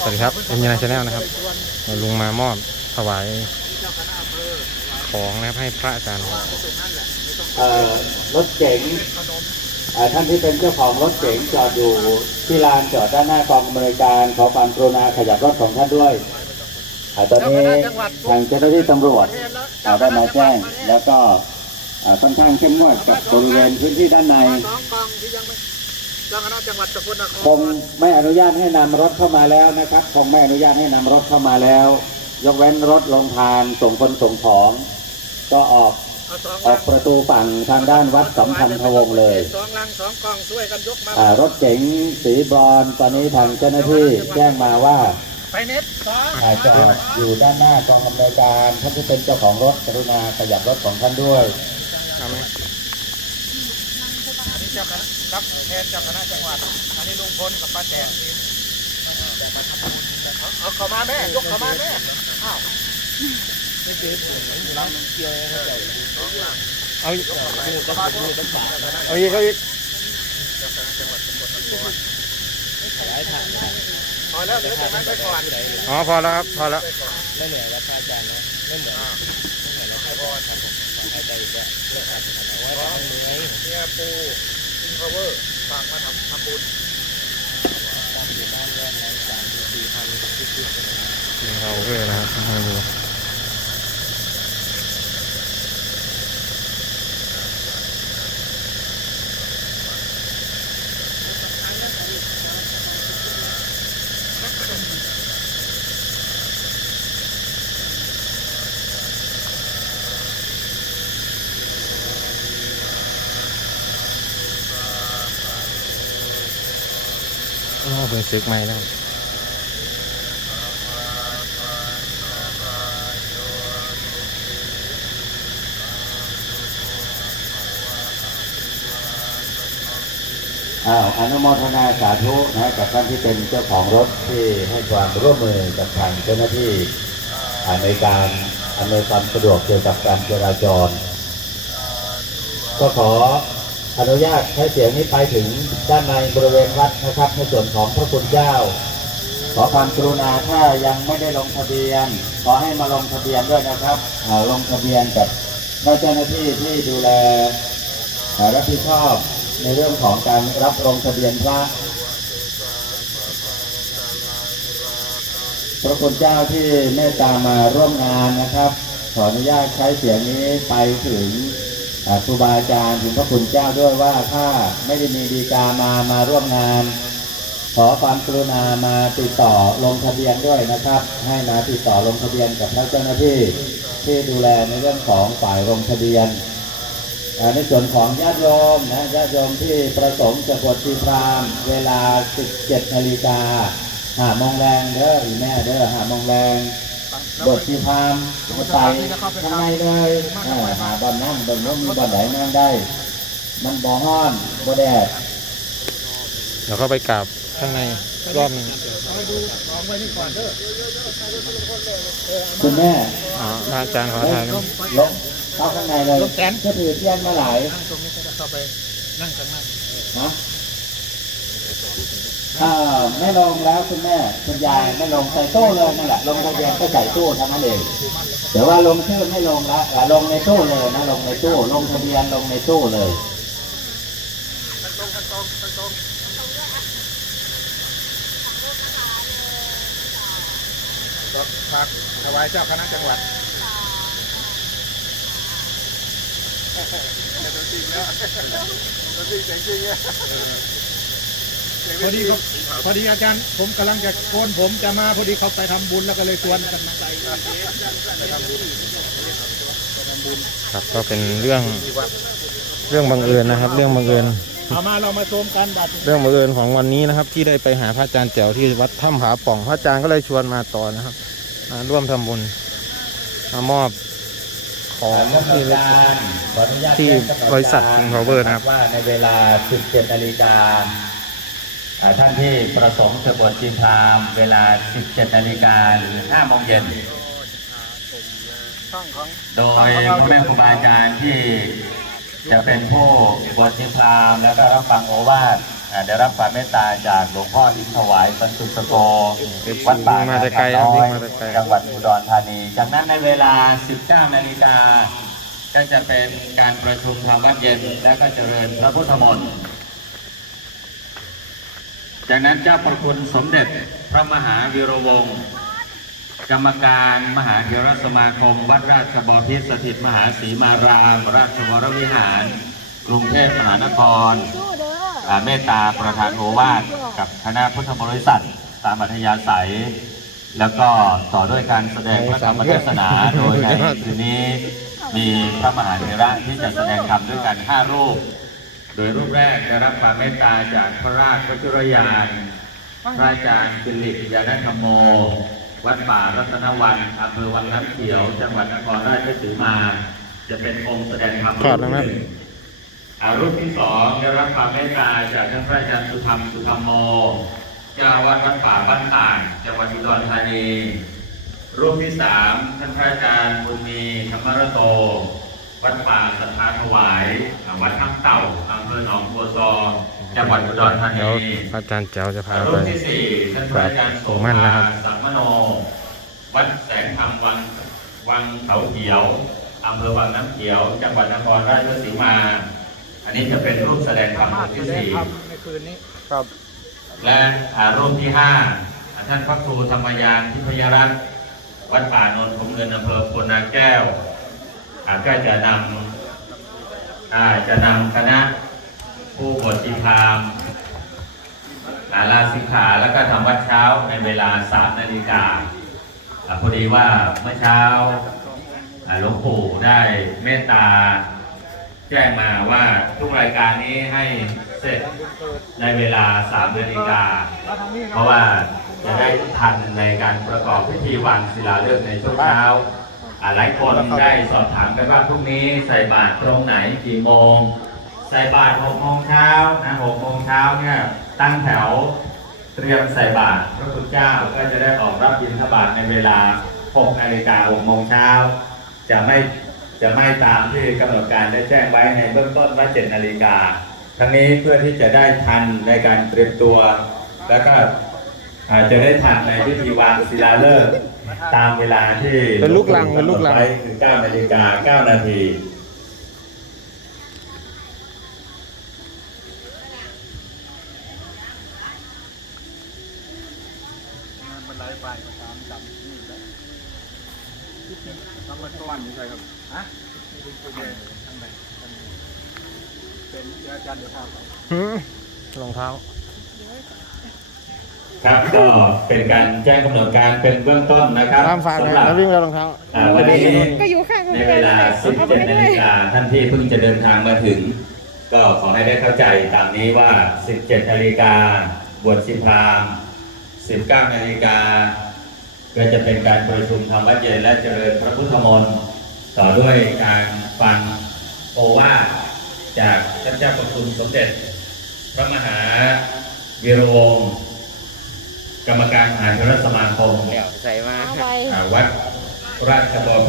สวัสดีครับเอ็มยานชาแนลนะครับลุงมามอบถวายของนะครับให้พระอาจารย์รถเก๋งท่านที่เป็นเจ้าของรถเก๋งจอดอยู่ที่ลานจอดด้านหน้ากองอำนวยการขอความกรุณาขยับรถของท่านด้วยอ่าตอนนี้ทางเจ้าหน้าที่ตำรวจได้มาแจ้ง แล้วก็ค่อนข้างเข้มงวดกับบริเวณพื้นที่ด้านใน เจ้าคณะจังหวัดสกลนคคงรไม่อนุญาตให้นำรถเข้ามาแล้วนะครับ คงไม่อนุญาตให้นำรถเข้ามาแล้ว ยกเว้นรถลงทานส่งคนส่งของ ก็ออกเอาสองออกประตูฝั่งทางด้านวัดสัมพันธวงศ์เลยสองลังสองกองช่วยกันยกมาอ่ารถเก๋งสีบรอนซ์ตอนนี้ทางเจ้าหน้าที่แจ้งมาว่า ไปเน็ตสองอาจจะอยู่ด้านหน้ากองอำนวยการท่านที่เป็นเจ้าของรถกรุณาขยับรถของท่านด้วย เอาไหมอันนี้ เจ้าคณะรับแทนเจ้าคณะจังหวัด อันนี้ลุงพลกับป้าแตนเอาเอาเข้ามาแม่ ยกเข้ามาแม่ อ้าวไม่เจอาอีกเอาอีกเอาอีกเจ้าคณะจังหวัดตำบลตะกอนพอแล้วเดี๋ยวจากนั้นไปก่อนอ๋อพอแล้วครับ พอแล้วไม่เหนื่อยวัดพระอาจารย์นะไม่เหมือนไม่เหมือนเราไปบอลครับผมขอให้ใจอีกแล้วครับว่าจะต้องเหนื่อยเฮียปู นพาวเวอร์ฝากมาทำทำบุญตั้งอยู่บ้านแรกในสามสี่พันที่ขึ้นเราด้วยนะครับให้ดูโอ้ เป็นซึกไหมแล้วอ้าวอนุโมทนาสาธุนะกับท่านที่เป็นเจ้าของรถที่ให้ความร่วมมือกับทางเจ้าหน้าที่ในการอำนวยความสะดวกเกี่ยวกับการจราจร ก็ขอ อนุญาตให้เสียงนี้ไปถึงด้านในบริเวณวัดนะครับ ในส่วนของพระคุณเจ้า ขอความกรุณาถ้ายังไม่ได้ลงทะเบียน ขอให้มาลงทะเบียนด้วยนะครับอ่าลงทะเบียนกับเจ้าหน้าที่ที่ดูแลรับผิดชอบในเรื่องของการรับลงทะเบียนพระพระคุณเจ้าที่เมตตามาร่วมงานนะครับ ขออนุญาตใช้เสียงนี้ไปถึง ครูบาอาจารย์ถึงพระคุณเจ้าด้วยว่าถ้าไม่ได้มีดีกามามาร่วมงาน ขอความกรุณามาติดต่อลงทะเบียนด้วยนะครับ ให้มาติดต่อลงทะเบียนกับเจ้าหน้าที่ที่ดูแลในเรื่องของฝ่ายลงทะเบียนในส่วนของญาติโยมนะญาติโยมที่ประสงค์จะบวชชีพรามเวลา 17นาฬิกาหามงแรงเด้ออีแม่เด้อหามงแรง บวชชีพรามใส่ข้างในเลยเออหาบอนนั่งบนนู้นมีบอนไหนนั่งได้ มันบ่ฮ้อนบ่แดดเดี๋ยวเข้าไปกราบข้างในรอบหนึงเอาไปดูของไว้นี่ก่อนเด้อคุณแม่อ๋อพระอาจารย์ขอถ่ายรูปลงเข้าข้างในเลยจะถือเทียนมาหลายนั่งตรงนี้ก็จะเข้าไปนั่งข้างหน้าฮะ อ่าไม่ลงแล้วคุณแม่คุณยายไม่ลงใส่ตู้เลยนั่นแหละลงทะเบียนก็ใส่ตู้เท่านั้นเองเดี๋ยวว่าลงชื่อไม่ลงละลงในตู้เลยนะลงในตู้ลงทะเบียนลงในตู้เลยตั้งตรงตั้งตรงตั้งตรงฝากถวายเจ้าคณะจังหวัดตัวจริงแล้วตัวจริงเสียงจริงเนี่ย พอดีเขาพอดีอาจารย์ผมกำลังจะโกนผมจะมาพอดีเขาไปทำบุญแล้วก็เลยชวนกันมาครับก็เป็นเรื่องเรื่องบังเอิญนะครับ เรื่องบังเอิญเอามาเรามาชมกันบัดเรื่องบังเอิญของวันนี้นะครับ ที่ได้ไปหาพระอาจารย์แจ๋วที่วัดถ้ำผาป่องพระอาจารย์ก็เลยชวนมาต่อนะครับมาร่วมทำบุญมามอบของที่ที่บริษัท King Power นะครับ ว่าในเวลา 17นาฬิกาอ่า ท่านที่ประสงค์จะบวชชีพรามเวลา 17 นาฬิกาหรือ 5 โมงเย็นช่องของโดยพ่อแม่ครูบาอาจารย์ที่จะเป็นผู้บวชชีพรามแล้วก็รับฟังโอวาทอ่าได้รับความเมตตาจากหลวงพ่อลิ้นถวายบรรจุสโกวัดป่ามาแต่ไกลครับน้อยมาแต่ไกลจังหวัดอุดรธานี จากนั้นในเวลา 19 นาฬิกาก็จะเป็นการประชุมธรรมวัดเย็น และก็เจริญพระพุทธมนต์ จากนั้นเจ้าประคุณสมเด็จพระมหาวีรวงศ์กรรมการมหาเถรสมาคม วัดราชบพิตรสถิตมหาศรีมาราม ราชวรวิหาร กรุงเทพมหานครเมตตาประธานโอวาทกับคณะพุทธบริษัท ตามอัธยาศัย แล้วก็ต่อด้วยการแสดงพระธรรมเทศนา โดยในคืนนี้มีพระมหาเถระที่จะแสดงธรรมด้วยกัน 5 รูป โดยรูปแรกได้รับความเมตตาจากพระราชวชิรยานพระอาจารย์สิริยานธรรมโม วัดป่ารัตนวันอำเภอวังน้ำเขียว จังหวัดนครราชสีมา จะเป็นองค์แสดงธรรมถอดแล้วนะรูปที่หนึ่งอ่ารูปที่สองได้รับความเมตตาจากท่านพระอาจารย์สุธรรมสุธรรมโม เจ้าอาวัดวัดป่าบ้านต่าง จังหวัดอุดรธานี รูปที่สามท่านพระอาจารย์บุญมีธรรมรโต วัดป่าสัทธาถวายอ่าวัดทับเต่าอำเภอหนองบัวซอจังหวัดอุดรธาเดี๋ยวนีพระอาจารย์แจ๋วจะพารูไปปที่สี่ท่านพระอาจารย์โสผมมั่นภานะครับสัมมโน วัดแสงธรรมวังวังเขาเขียวอำเภอวังน้ำเขียว จังหวัดนครราชสีมา อันนี้จะเป็นรูปแสดงธรรมสารูมารถปแสที่ดงสี่ธรรมในคืนนี้ครับ และอ่ารูปที่ห้าท่านพระครูธรรมยานทิพยรัตน์วัดป่านนท์ผมเงินอำเภอพลนาแก้วอ่า ก็จะนำจะนำคณะผู้บวชชีพรามอาลาสิกขาแล้วก็ทำวัดเช้าในเวลาสามนาฬิกาอพอดีว่าเมื่อเช้าหลวงปู่ได้เมตตา แจ้งมาว่าทุกรายการนี้ให้เสร็จในเวลา3นาฬิกา เพราะว่าจะได้ทันในการประกอบพิธีวางศิลาฤกษ์ในช่วงเช้า หลายคนได้สอบถามกันว่าพรุ่งนี้ใส่บาตรตรงไหนกี่โมง ใส่บาตร6โมงเช้านะ6โมงเช้าเนี่ยตั้งแถวเตรียมใส่บาตรพระคุณเจ้าก็จะได้ออกรับบิณฑบาตในเวลา6นาฬิกา6โมงเช้าจะไม่จะไม่ตามที่กำหนดการได้แจ้งไว้ในเบื้องต้นว่า7นาฬิกาทั้งนี้เพื่อที่จะได้ทันในการเตรียมตัว แล้วก็ อาจจะได้ทันในพิธีวางศิลาฤกษ์ตามเวลาที่เป็นลูกลังเป็นลูกลัง ไว้คือ9นาฬิกา9นาทีมันไหลไปมาตามจำนี่แหละทำมันก้อนนี่ใช่ครับฮะนี่เป็นตัวใหญ่ข้างในข้างในเป็นอาจารย์เดี๋ยวพาไปหืมรองเท้า ครับก็เป็นการแจ้งกำหนดการเป็นเบื้องต้นนะครับตามฝากหน่อยสำหรับแล้ววิ่งแล้วรองเท้าอ่าวันนี้ก็อยู่ข้างในเวลา 17นาฬิกาท่านที่เพิ่งจะเดินทางมาถึง ก็ขอให้ได้เข้าใจตามนี้ว่า 17นาฬิกาบวชสิพราม19นาฬิกาก็จะเป็นการประชุมธรรมวัดเย็นและเจริญพระพุทธมนต์ต่อด้วยการฟังโอวาทจากท่านเจ้าประคุณสมเด็จ พระมหาวีระวงศ์ กรรมการมหาเถรสมาคมเดี๋ยวใส่มาเอาไปอ่าวัดราชบพิตร